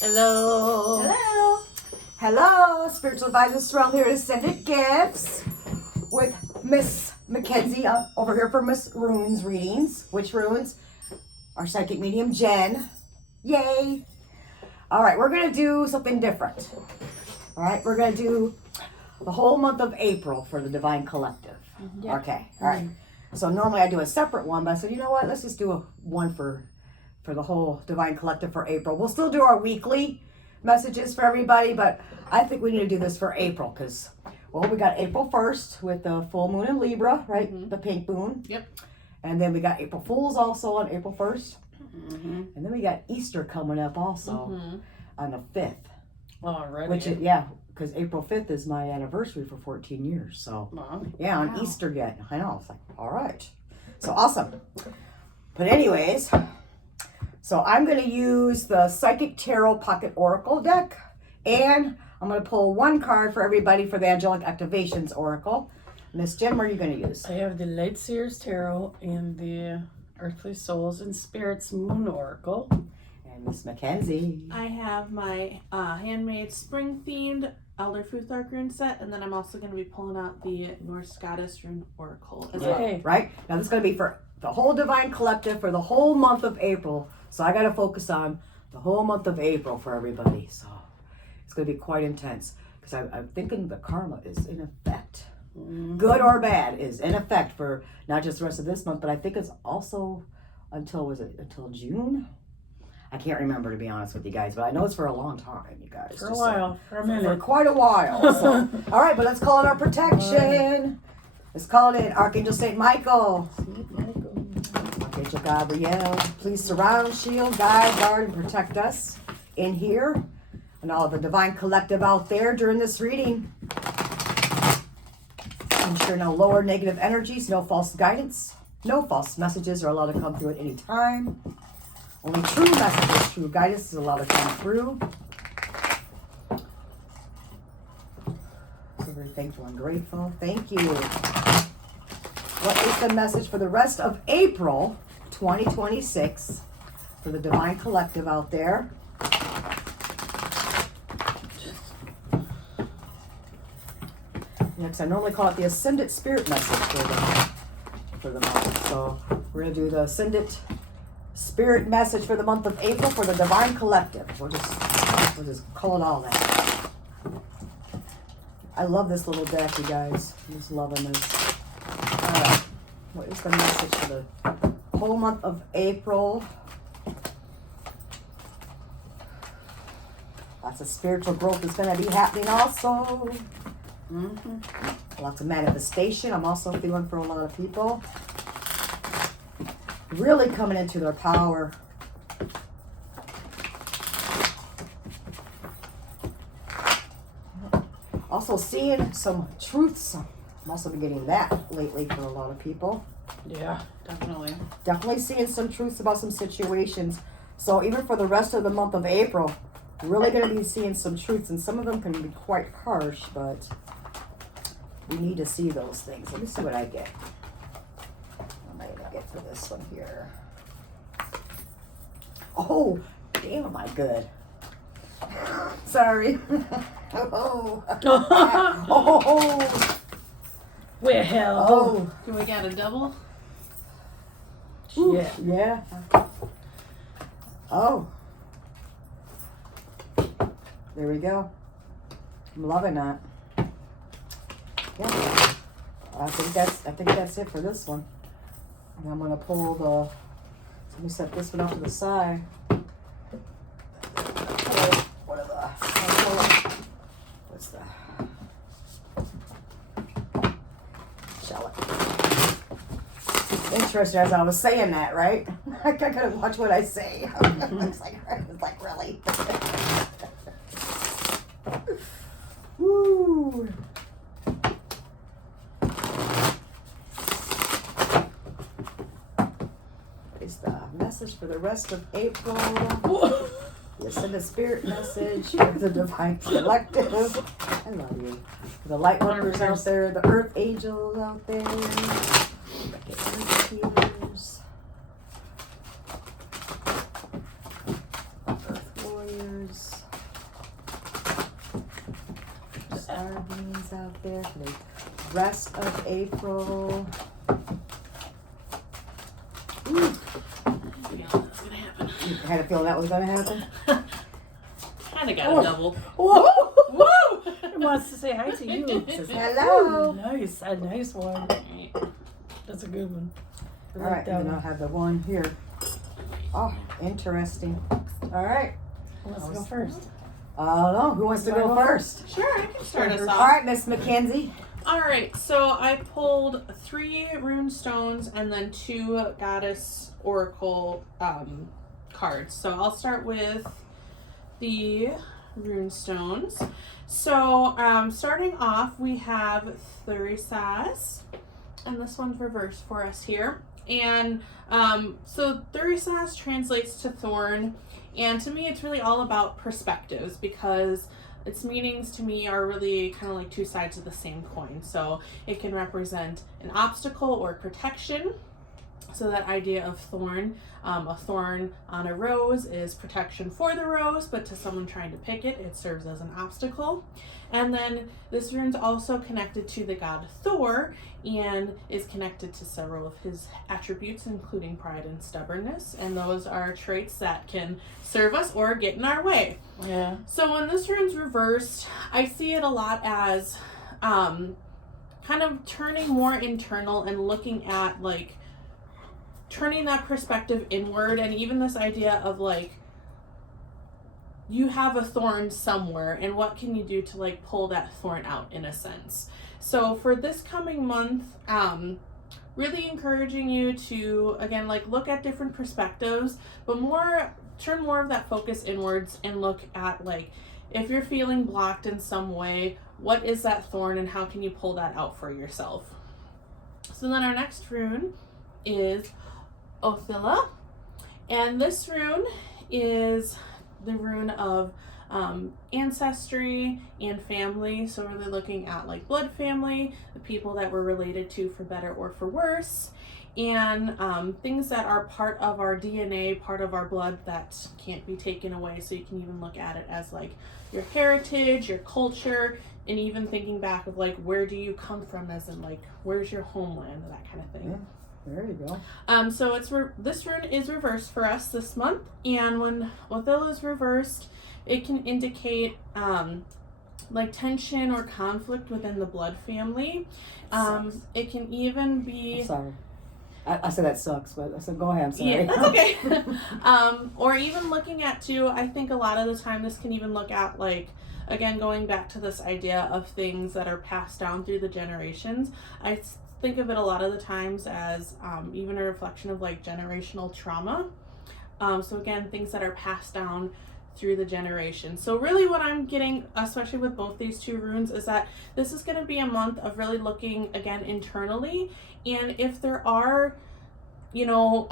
Hello. Hello. Hello, spiritual advisor Sorrel here to Ascended Gifts with Miss Mackenzie over here for Miss Runes readings. Which runes? Our psychic medium Jen. Yay! All right, we're gonna do something different. All right, we're gonna do the whole month of April for the Divine Collective. Yeah. Okay. All right. So normally I do a separate one, but I said, you know what? Let's just do one for the whole Divine Collective for April. We'll still do our weekly messages for everybody, but I think we need to do this for April because, well, we got April 1st with the full moon in Libra, right? Mhm. The pink moon. Yep. And then we got April Fools also on April 1st. Mm-hmm. And then we got Easter coming up also on the 5th. Already. Which is, because April 5th is my anniversary for 14 years. So, Wow. yeah, on Wow. Easter yet. I know. It's like, all right. So awesome. But anyways, so I'm going to use the Psychic Tarot Pocket Oracle deck. And I'm going to pull one card for everybody for the Angelic Activations Oracle. Miss Jen, what are you going to use? I have the Light Seers Tarot and the Earthly Souls and Spirits Moon Oracle. And Miss Mackenzie. I have my handmade spring-themed Elder Futhark rune set, and then I'm also going to be pulling out the Norse Goddess rune oracle as well. Yay. Right? Now this is going to be for the whole Divine Collective for the whole month of April. So I got to focus on the whole month of April for everybody. So it's going to be quite intense because I'm thinking the karma is in effect. Good or bad is in effect for not just the rest of this month, but I think it's also until June? I can't remember, to be honest with you guys, but I know it's for a long time, you guys. For a Just while. For a for minute. quite a while. So, all right, but let's call it our protection. Let's call it Archangel St. Michael. Saint Michael. Archangel Gabriel, please surround, shield, guide, guard, and protect us in here and all of the Divine Collective out there during this reading. Ensure no lower negative energies, no false guidance, no false messages are allowed to come through at any time. Only true messages, true guidance is allowed to come through. So very thankful and grateful. Thank you. What is the message for the rest of April 2026 for the Divine Collective out there? Next, I normally call it the Ascendant Spirit message for the month. So we're going to do the Ascendant Spirit message for the month of April for the Divine Collective. We'll just call it all that. I love this little deck, you guys. I'm just loving this. All right. What is the message for the whole month of April? Lots of spiritual growth is going to be happening also. Lots of manifestation. I'm also feeling for a lot of people. Really coming into their power. Also seeing some truths. I'm also been getting that lately for a lot of people. Yeah, definitely. Definitely seeing some truths about some situations. So even for the rest of the month of April, really going to be seeing some truths. And some of them can be quite harsh, but we need to see those things. Let me see what I get. What am I going to get for this one here? Oh, damn, am I good. Sorry. Oh. Oh. Well. Oh. Do we got a double? Yeah. Yeah. Oh. There we go. I'm loving that. Yeah. I think that's it for this one. And I'm gonna pull the. So let me set this one off to the side. What are the? What's the? Shallot. Interesting, as I was saying that, right? I gotta watch what I say. It's like really. Woo. Is the message for the rest of April? Listen to spirit message for the Divine Collective. I love you. The light workers out there, the earth angels out there. Earth healers. Earth warriors. Sardines out there for the rest of April. Ooh, That's gonna happen. you had a feeling that was gonna happen? Kinda got Oh. a double. Whoa! Woo! It wants to say hi to you. It says, Hello. Nice, a nice one. Alright. That's a good one. I All like right, that and then I'll one. have the one here. Oh, interesting. All right. Who wants to go first? I don't know. Who wants to go first? Sure, I can start us All off. right, Miss Mackenzie. Alright, so I pulled 3 rune stones and then 2 goddess oracle cards. So I'll start with the rune stones. So starting off, we have Thurisaz, and this one's reversed for us here. And so Thurisaz translates to thorn, and to me it's really all about perspectives, because its meanings to me are really kind of like 2 sides of the same coin. So it can represent an obstacle or protection. So that idea of thorn, a thorn on a rose is protection for the rose, but to someone trying to pick it, it serves as an obstacle. And then this rune's also connected to the god Thor and is connected to several of his attributes, including pride and stubbornness. And those are traits that can serve us or get in our way. Yeah. So when this rune's reversed, I see it a lot as kind of turning more internal and looking at like turning that perspective inward, and even this idea of like you have a thorn somewhere and what can you do to like pull that thorn out in a sense. So for this coming month, really encouraging you to again like look at different perspectives, but turn more of that focus inwards and look at like if you're feeling blocked in some way, what is that thorn and how can you pull that out for yourself. So then our next rune is Othilla, and this rune is the rune of ancestry and family. So really looking at like blood family, the people that we're related to for better or for worse, and things that are part of our DNA, part of our blood that can't be taken away. So you can even look at it as like your heritage, your culture, and even thinking back of like where do you come from, as in like where's your homeland, that kind of thing. Yeah. There you go. So this rune is reversed for us this month, and when Othilla is reversed, it can indicate like tension or conflict within the blood family. It can even be. I'm sorry. I said that sucks, but I said go ahead. I'm sorry. Yeah, that's okay. Or even looking at too, I think a lot of the time this can even look at like, again, going back to this idea of things that are passed down through the generations. I think of it a lot of the times as even a reflection of like generational trauma. So again, things that are passed down through the generations. So really what I'm getting, especially with both these 2 runes, is that this is going to be a month of really looking again internally, and if there are, you know,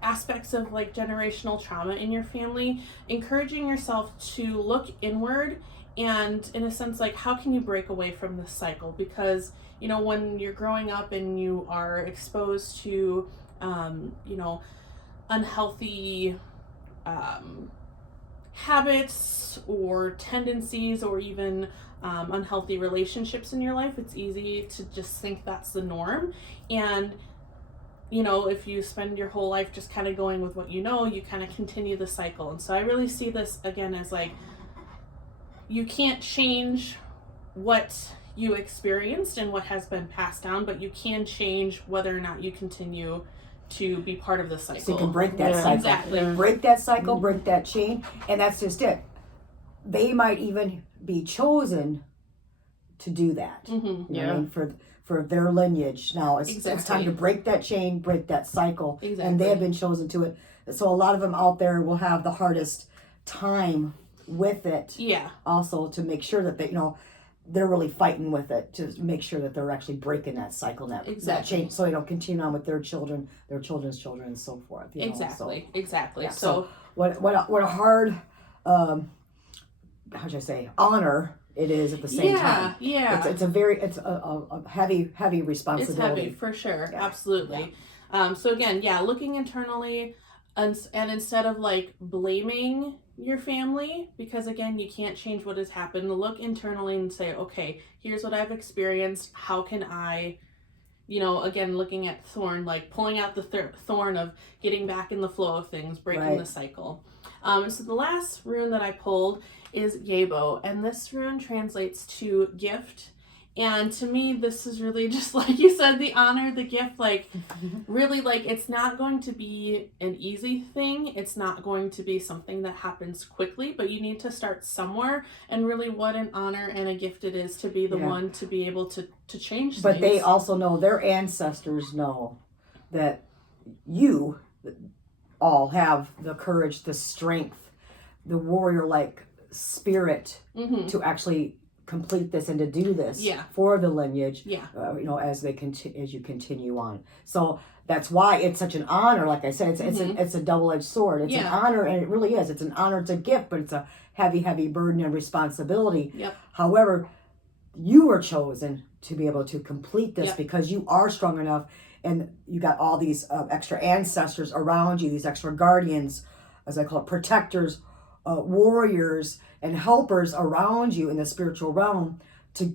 aspects of like generational trauma in your family, encouraging yourself to look inward and in a sense like how can you break away from this cycle, because you know when you're growing up and you are exposed to you know unhealthy habits or tendencies or even unhealthy relationships in your life, it's easy to just think that's the norm. And you know, if you spend your whole life just kind of going with what you know, you kind of continue the cycle. And so I really see this again as like you can't change what you experienced and what has been passed down, but you can change whether or not you continue to be part of the cycle. So you can break that Yeah. cycle. Exactly. Break that cycle, break that chain, and that's just it. They might even be chosen to do that. Mm-hmm. You know what I Yeah. mean? For their lineage. Now it's time Exactly. to break that chain, break that cycle. Exactly. And they have been chosen to it. So a lot of them out there will have the hardest time with it Yeah. also, to make sure that they, you know, they're really fighting with it to make sure that they're actually breaking that cycle, that Exactly. chain, so they don't continue on with their children, their children's children, and so forth. You know, Exactly. so, Exactly. yeah, So what a hard, how should I say, honor it is at the same time. Yeah. It's a heavy responsibility. It's heavy for sure. Yeah. Absolutely. So again, yeah, looking internally and instead of like blaming your family, because again, you can't change what has happened. Look internally and say, okay, here's what I've experienced. How can I, again, looking at thorn, like pulling out the thorn of getting back in the flow of things, breaking the cycle. So the last rune that I pulled is Yebo, and this rune translates to gift. And to me, this is really just like you said, the honor, the gift, like really, like it's not going to be an easy thing. It's not going to be something that happens quickly, but you need to start somewhere. And really what an honor and a gift it is to be the one to be able to change But things. they also know, their ancestors know that you all have the courage, the strength, the warrior-like spirit to actually complete this and to do this for the lineage. As you continue on. So that's why it's such an honor. Like I said, it's a double-edged sword. It's an honor, and it really is. It's an honor. It's a gift, but it's a heavy burden and responsibility. However, you were chosen to be able to complete this because you are strong enough, and you got all these extra ancestors around you, these extra guardians, as I call it, protectors, warriors and helpers around you in the spiritual realm to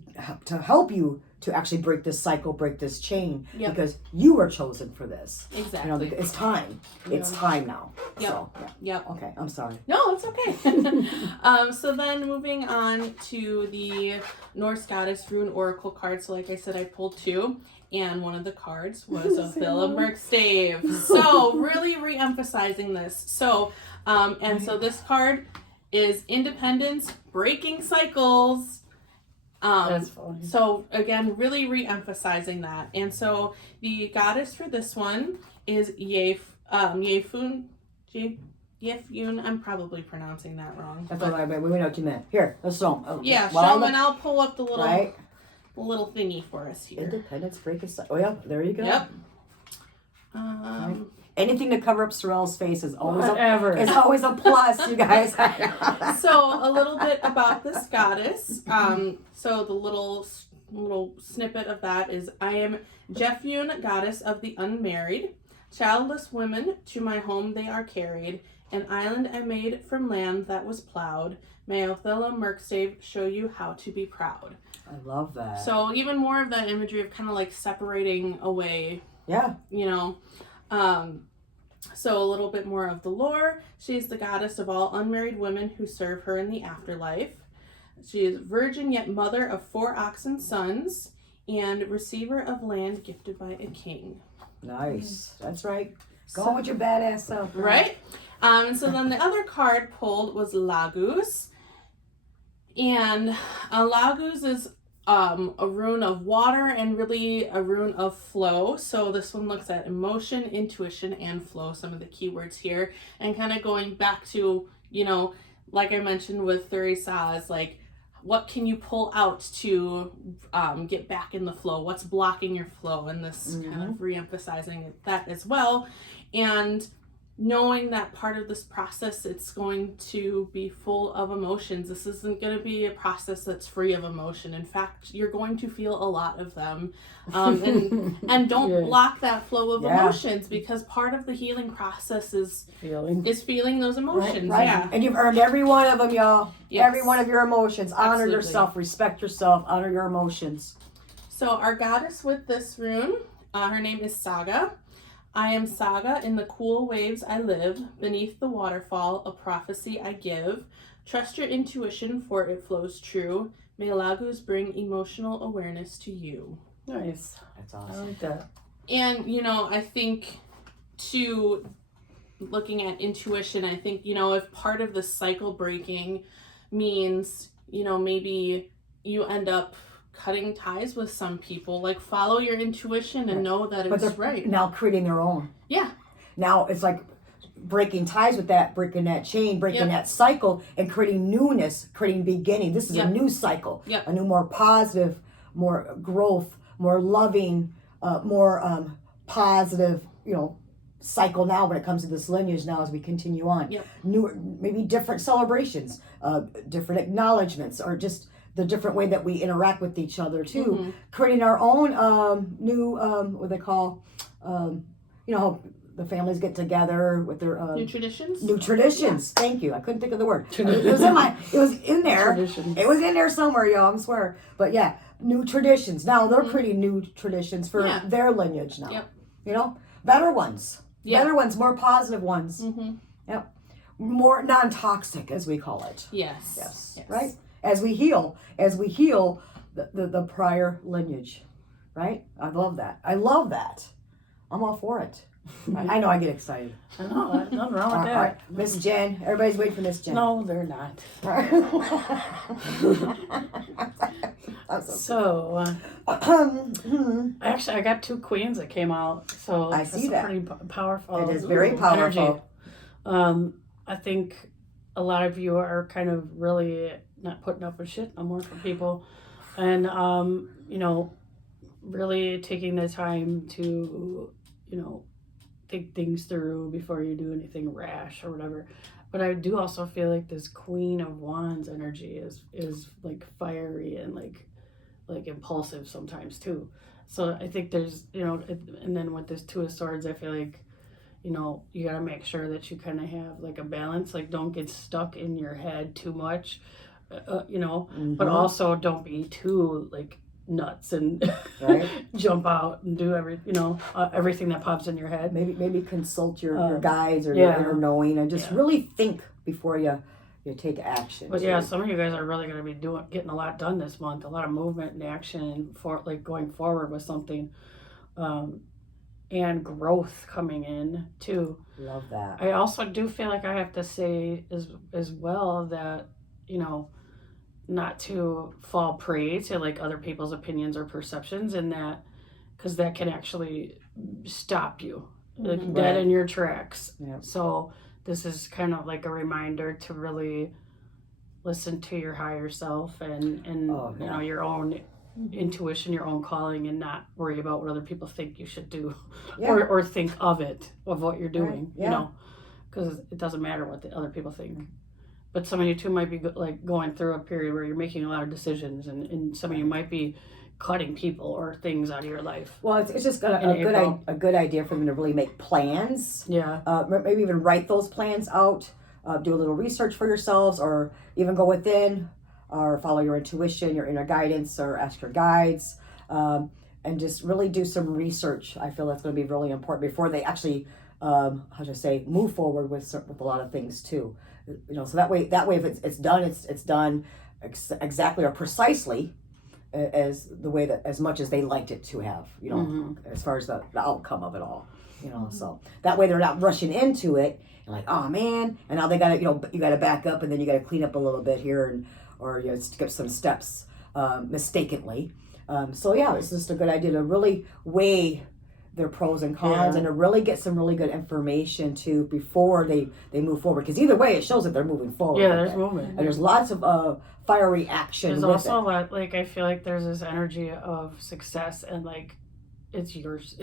help you to actually break this cycle, break this chain, because you were chosen for this. Exactly. It's time. It's time now. Yep. So, Yep. Okay, I'm sorry. No, it's okay. So then moving on to the Norse Goddess Rune Oracle card. So like I said, I pulled 2. And one of the cards was a Bill of Merkstave. So really re-emphasizing this. So, so this card is independence, breaking cycles. That's funny. So again, really re-emphasizing that. And so the goddess for this one is Yefun. I'm probably pronouncing that wrong. That's all right, but we know what you meant. Here, let's show them. And I'll pull up the little... Right. little thingy for us here. Independence, breaking cycle. Oh yeah, there you go. Yep. Anything to cover up Sorrel's face is always Whatever. is always a plus, you guys. So a little bit about this goddess. So the little snippet of that is, I am Jefune, goddess of the unmarried. Childless women, to my home they are carried. An island I made from land that was plowed. May Othella Merkstave show you how to be proud. I love that. So even more of that imagery of kind of like separating away. Yeah. So a little bit more of the lore. She is the goddess of all unmarried women who serve her in the afterlife. She is virgin yet mother of 4 oxen sons and receiver of land gifted by a king. Nice. That's right. Go on with your badass self. Right? And so then the other card pulled was Lagus. And Lagus is a rune of water and really a rune of flow. So this one looks at emotion, intuition, and flow, some of the keywords here. And kind of going back to, like I mentioned with Thurisaz, like what can you pull out to get back in the flow? What's blocking your flow? And this kind of re-emphasizing that as well. And knowing that part of this process, it's going to be full of emotions. This isn't going to be a process that's free of emotion. In fact, you're going to feel a lot of them. And don't block that flow of emotions, because part of the healing process is feeling those emotions. Right. Yeah. And you've earned every one of them, y'all. Yes. Every one of your emotions. Honor Absolutely. yourself, respect yourself, honor your emotions. So our goddess with this rune, her name is Saga. I am Saga, in the cool waves I live, beneath the waterfall, a prophecy I give. Trust your intuition, for it flows true. May Lagus bring emotional awareness to you. Nice. That's I awesome. like that. And, I think, too, looking at intuition, I think, if part of the cycle breaking means, maybe you end up cutting ties with some people, like follow your intuition and know that it's right. Now creating their own. Yeah. Now it's like breaking ties with that, breaking that chain, breaking that cycle, and creating newness, creating beginning. This is a new cycle, a new, more positive, more growth, more loving, more positive, cycle now when it comes to this lineage now as we continue on. New, maybe different celebrations, different acknowledgments, or just the different way that we interact with each other too, creating our own new what they call, the families get together with their New traditions. new traditions. Thank you. I couldn't think of the word. It was in my. It was in there. Traditions. It was in there somewhere, y'all. I swear. But yeah, new traditions. Now they're pretty new traditions for Yeah. their lineage now. Yep. You know, better ones. Yeah. Better ones, more positive ones. Mm-hmm. Yep. More non-toxic, as we call it. Yes. Yes. Right? As we heal the prior lineage. Right? I love that. I love that. I'm all for it. I know I get excited. I know, nothing wrong with All that. right. Miss Jen. Everybody's waiting for Miss Jen. No, they're not. So, actually, I got 2 queens that came out. So I that's see that. pretty powerful. It is very powerful. Energy. I think a lot of you are kind of really not putting up with shit no more for people, and you know, really taking the time to, you know, think things through before you do anything rash or whatever. But I do also feel like this Queen of Wands energy is like fiery and like impulsive sometimes too. So I think there's, you know, and then with this 2 of Swords, I feel like, you know, you gotta make sure that you kind of have like a balance. Like, don't get stuck in your head too much, you know, but also don't be too like nuts and Right. jump out and do everything that pops in your head. Maybe consult your guides or yeah. your inner knowing and just really think before you take action. But yeah, some of you guys are really going to be getting a lot done this month. A lot of movement and action, and for like going forward with something, and growth coming in too. Love that. I also do feel like I have to say as well that, you know, not to fall prey to like other people's opinions or perceptions, and that because that can actually stop you like dead in your tracks. Yeah. So this is kind of like a reminder to really listen to your higher self and you know, your own intuition, your own calling, and not worry about what other people think you should do or think of what you're doing. Right. Yeah. You know, because it doesn't matter what the other people think. But some of you too might be like going through a period where you're making a lot of decisions, and some of you might be cutting people or things out of your life. Well, it's just a good idea for them to really make plans. Yeah. Maybe even write those plans out. Do a little research for yourselves, or even go within, or follow your intuition, your inner guidance, or ask your guides, and just really do some research. I feel that's going to be really important before they actually, move forward with a lot of things too. You know, so that way, if it's done, it's done exactly or precisely as the way that, as much as they liked it to have, you know, as far as the outcome of it all, you know. So that way they're not rushing into it and like, oh man, and now they gotta, you know, you gotta back up, and then you gotta clean up a little bit here, or you know, skip some steps mistakenly. So yeah, it's just a good idea to really weigh their pros and cons, and to really get some really good information too before they move forward, because either way it shows that they're moving forward. Yeah, there's movement, and there's lots of fiery action. There's with also it. a lot, like, I feel like there's this energy of success, and like it's yours.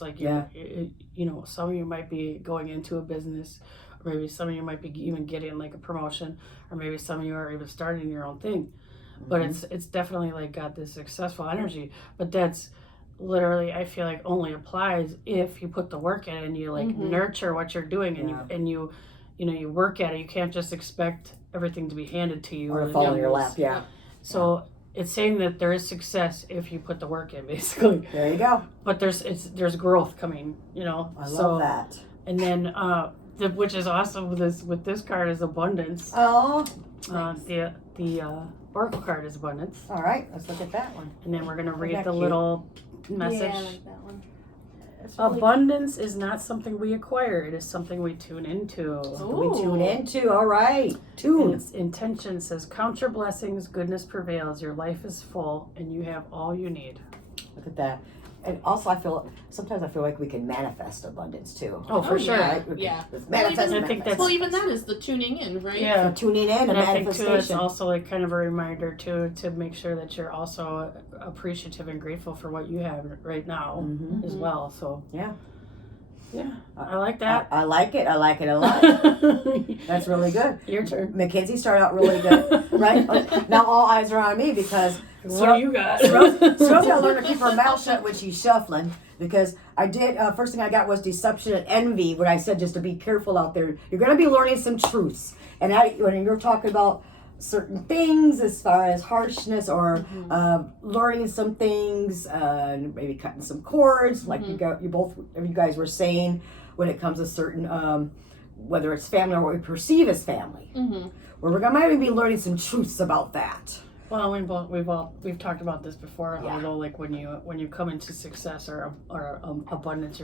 Like, you know, some of you might be going into a business, or maybe some of you might be even getting like a promotion, or maybe some of you are even starting your own thing. But it's definitely like got this successful energy, but that's literally, I feel like, only applies if you put the work in and you like nurture what you're doing, and you work at it. You can't just expect everything to be handed to you or fall in your lap. So it's saying that there is success if you put the work in, basically. There you go. But there's growth coming, you know. I love that. And then which is awesome with this card is abundance. Oh. The Oracle card is abundance. All right, let's look at that one. And then we're gonna read the cute? little message. Yeah, I like that one. Abundance is not something we acquire; it is something we tune into. We tune into. All right, tune. And its intention says, "Count your blessings. Goodness prevails. Your life is full, and you have all you need." Look at that. And also, sometimes I feel like we can manifest abundance too. Oh, for sure. Yeah. Right? Yeah. Manifest. I think that's- Well, even that is the tuning in, right? Yeah. Tuning in And and I think too, it's manifestation. also like kind of a reminder too to make sure that you're also appreciative and grateful for what you have right now as well. So Yeah. I like that. I like it. I like it a lot. That's really good. Your turn. Mackenzie started out really good, right? Now all eyes are on me because What do you got? Rose gotta learn to keep her mouth shut when she's shuffling, because I did. First thing I got was deception and envy. When I said just to be careful out there, you're gonna be learning some truths. And when you're talking about certain things as far as harshness or learning some things, maybe cutting some cords, like you guys were saying, when it comes to certain, whether it's family or what we perceive as family, where we're gonna maybe be learning some truths about that. Well, we've talked about this before. Yeah. Although, like when you come into success or abundance,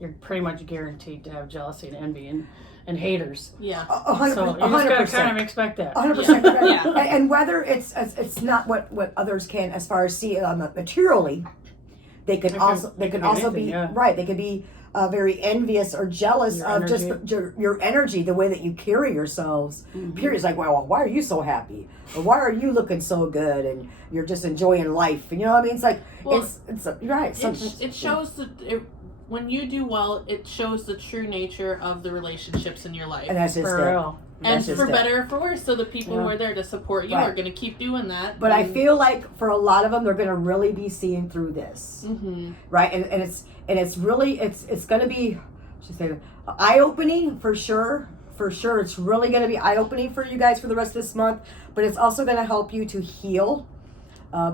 you're pretty much guaranteed to have jealousy and envy and haters. Yeah. 100%. So you just gotta kind of expect that. 100%. Yeah. And whether it's not what others can as far as see it on the materially, they can also be anything, yeah. right. They could be very envious or jealous Your of energy. just your energy, the way that you carry yourselves. Period. It's like, well, why are you so happy? Or why are you looking so good? And you're just enjoying life. And you know what I mean? It's like, Well, you're right. It shows when you do well, it shows the true nature of the relationships in your life. And that's just For it. real. And That's just for it. better or for worse, so the people who Yeah. are there to support you Right. are going to keep doing that. But I feel like for a lot of them, they're going to really be seeing through this. Right, and it's really it's going to be, eye opening for sure. It's really going to be eye opening for you guys for the rest of this month. But it's also going to help you to heal,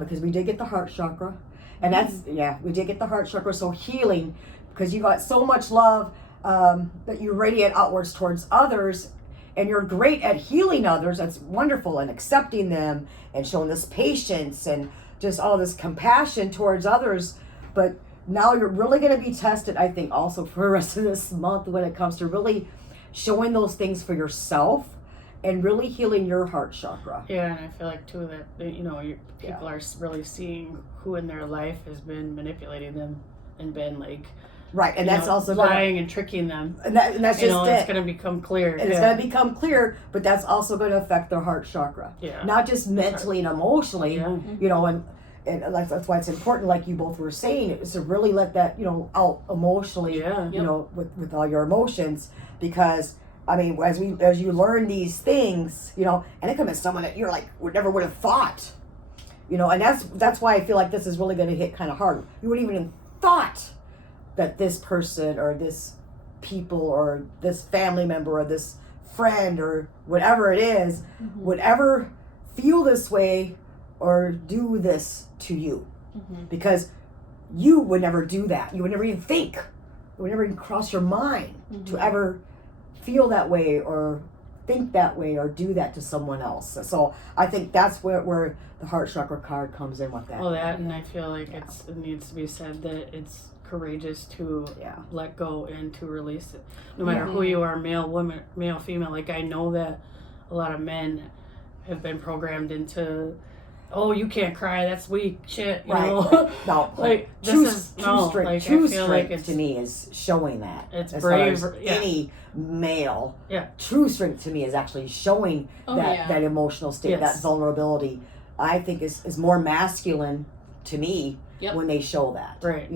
because we did get the heart chakra, and we did get the heart chakra. So healing, because you got so much love that you radiate outwards towards others, and you're great at healing others. That's wonderful, and accepting them and showing this patience and just all this compassion towards others. But now you're really going to be tested, I think, also for the rest of this month when it comes to really showing those things for yourself and really healing your heart chakra. Yeah, and I feel like too that people are really seeing who in their life has been manipulating them and been like, Right, and that's also lying and tricking them. and that's just it's it. going to become clear. And it's going to become clear, but that's also going to affect their heart chakra. Yeah. Not just mentally and emotionally, Yeah. And that's why it's important, like you both were saying, is to really let that, out emotionally, Yeah. with all your emotions. Because, I mean, as you learn these things, and it comes as someone that you're like, never would have thought, and that's why I feel like this is really going to hit kind of hard. You wouldn't even thought that this person or this people or this family member or this friend or whatever it is would ever feel this way or do this to you, because you would never do that. You would never even think. It would never even cross your mind to ever feel that way or think that way or do that to someone else. So I think that's where the heart chakra card comes in with that. Well, that, and I feel like it needs to be said that it's courageous to let go and to release it, no matter who you are, male, woman, male, female. Like, I know that a lot of men have been programmed into, oh, you can't cry, that's weak shit, you know? No, like, true strength. Like, true I feel like strength to me is showing that. It's as brave. Far as any male. Yeah. True strength to me is actually showing that emotional state, that vulnerability. I think is more masculine to me when they show that. Right.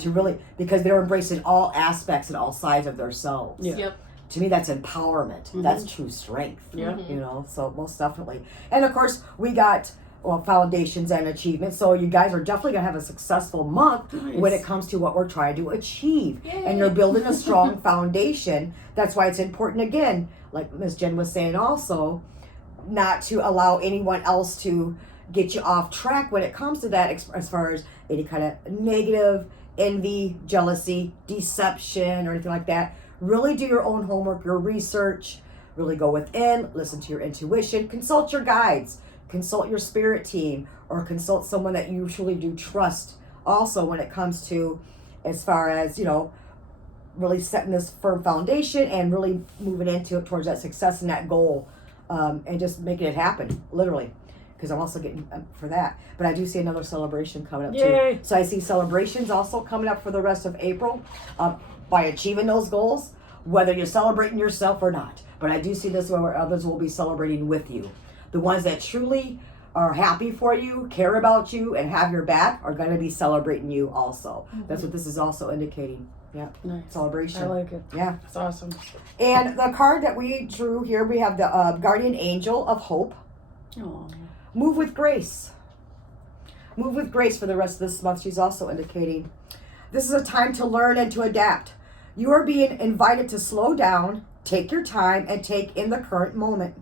To really, because they're embracing all aspects and all sides of themselves. Yeah. Yep. To me, that's empowerment. That's true strength. Yeah. So most definitely. And of course, we got foundations and achievements. So you guys are definitely going to have a successful month when it comes to what we're trying to achieve. Yay. And you're building a strong foundation. That's why it's important, again, like Ms. Jen was saying also, not to allow anyone else to get you off track when it comes to that, as far as any kind of negative, envy, jealousy, deception, or anything like that. Really do your own homework, your research, really go within, listen to your intuition, consult your guides, consult your spirit team, or consult someone that you truly do trust also when it comes to, as far as, really setting this firm foundation and really moving into it towards that success and that goal, and just making it happen, literally. Because I'm also getting for that. But I do see another celebration coming up too. So I see celebrations also coming up for the rest of April by achieving those goals, whether you're celebrating yourself or not. But I do see this where others will be celebrating with you. The ones that truly are happy for you, care about you, and have your back are going to be celebrating you also. That's what this is also indicating. Yeah. Nice. Celebration. I like it. Yeah. It's awesome. And the card that we drew here, we have the Guardian Angel of Hope. Oh. Move with grace. Move with grace for the rest of this month, she's also indicating. This is a time to learn and to adapt. You are being invited to slow down, take your time, and take in the current moment.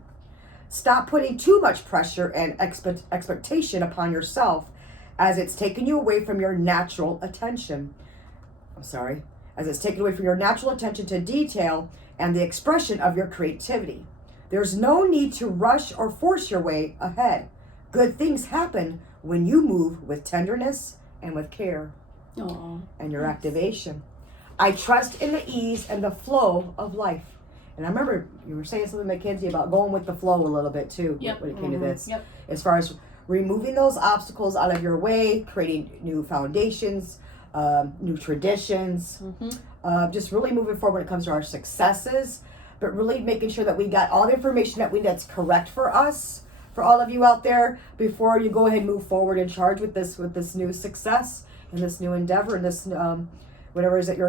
Stop putting too much pressure and expectation upon yourself as it's taking you away from your natural attention. As it's taken away from your natural attention to detail and the expression of your creativity. There's no need to rush or force your way ahead. Good things happen when you move with tenderness and with care Aw. and your activation. I trust in the ease and the flow of life. And I remember you were saying something, Mackenzie, about going with the flow a little bit too Yep. when it came to this. Yep. As far as removing those obstacles out of your way, creating new foundations, new traditions, just really moving forward when it comes to our successes, but really making sure that we got all the information that we need that's correct for us, for all of you out there, before you go ahead and move forward and charge with this new success and this new endeavor and this whatever it is that you're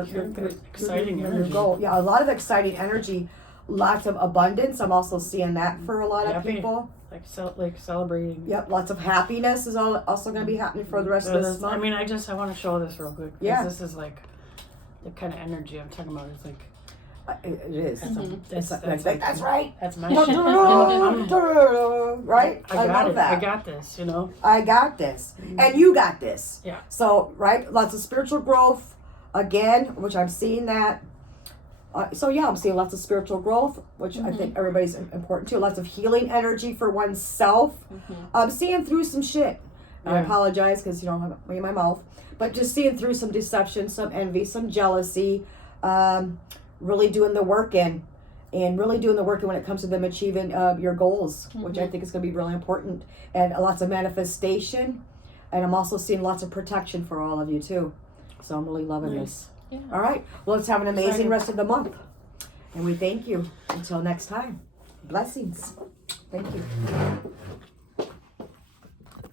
Exciting your energy. goal. Yeah, a lot of exciting energy, lots of abundance. I'm also seeing that for a lot of Happy. people. Like celebrating. Yep, lots of happiness is also going to be happening for the rest of this month. I mean, I want to show this real quick. 'Cause Yeah. This is like the kind of energy I'm talking about. It's like It is. that's right. That's my shit. I'm- Right? I got love it. that. I got this. You know. I got this. And you got this. Yeah. So, right? Lots of spiritual growth, again, which I'm seeing that. I'm seeing lots of spiritual growth, which I think everybody's important too. Lots of healing energy for oneself. I'm seeing through some shit. I Yeah. apologize because you don't have me in my mouth. But just seeing through some deception, some envy, some jealousy. Really doing the work and really doing the work when it comes to them achieving your goals, which I think is going to be really important. And lots of manifestation. And I'm also seeing lots of protection for all of you too. So I'm really loving this. Yeah. All right. Well, let's have an amazing Excited. rest of the month. And we thank you. Until next time. Blessings. Thank you.